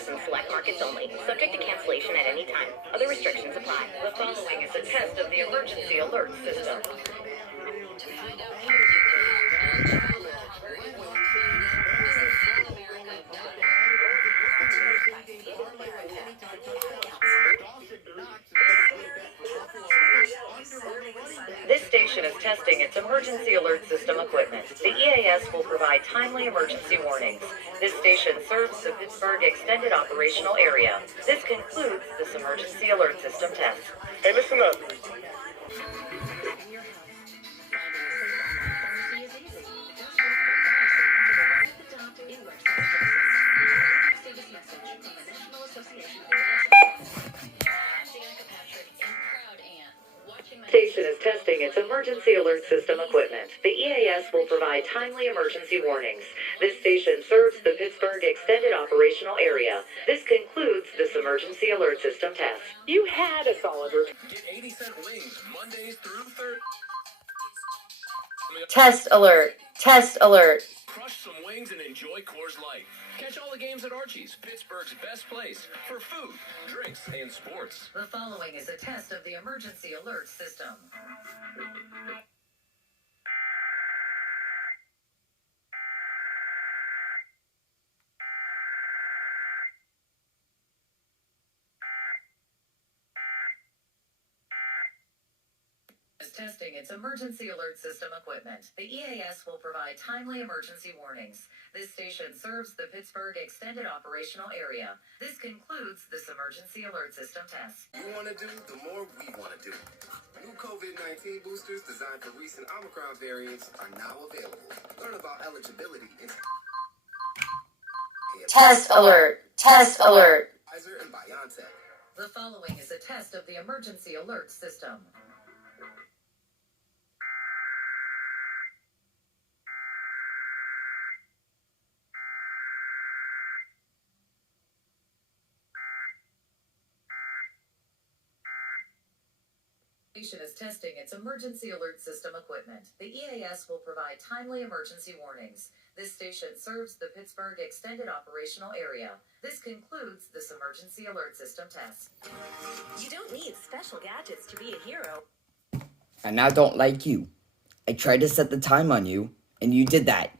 service in select markets only. Subject to cancellation at any time. Other restrictions apply. The following is a test of the emergency alert system. This station is testing its emergency alert system equipment. The EAS will provide timely emergency warnings. This station serves the Pittsburgh Extended Operational Area. This concludes this emergency alert system test. Hey, listen up. Station is testing its emergency alert system equipment. The EAS will provide timely emergency warnings. This station serves the Pittsburgh Extended Operational Area. This concludes this emergency alert system test. You had a solid routine. Get 80-cent wings Mondays through Thursdays. Test alert. Test alert. Crush some wings and enjoy Coors Light. Catch all the games at Archie's, Pittsburgh's best place for food, drinks, and sports. The following is a test of the emergency alert system. Is testing its emergency alert system equipment. The EAS will provide timely emergency warnings. This station serves the Pittsburgh Extended Operational Area. This concludes this emergency alert system test. You want to do, the more we want to do. New COVID-19 boosters designed for recent Omicron variants are now available. Learn about eligibility in Test alert. Test alert. Pfizer and BioNTech. The following is a test of the emergency alert system. Station is testing its emergency alert system equipment. The EAS will provide timely emergency warnings. This station serves the Pittsburgh Extended Operational Area. This concludes this emergency alert system test. You don't need special gadgets to be a hero. And I don't like you. I tried to set the time on you, and you did that.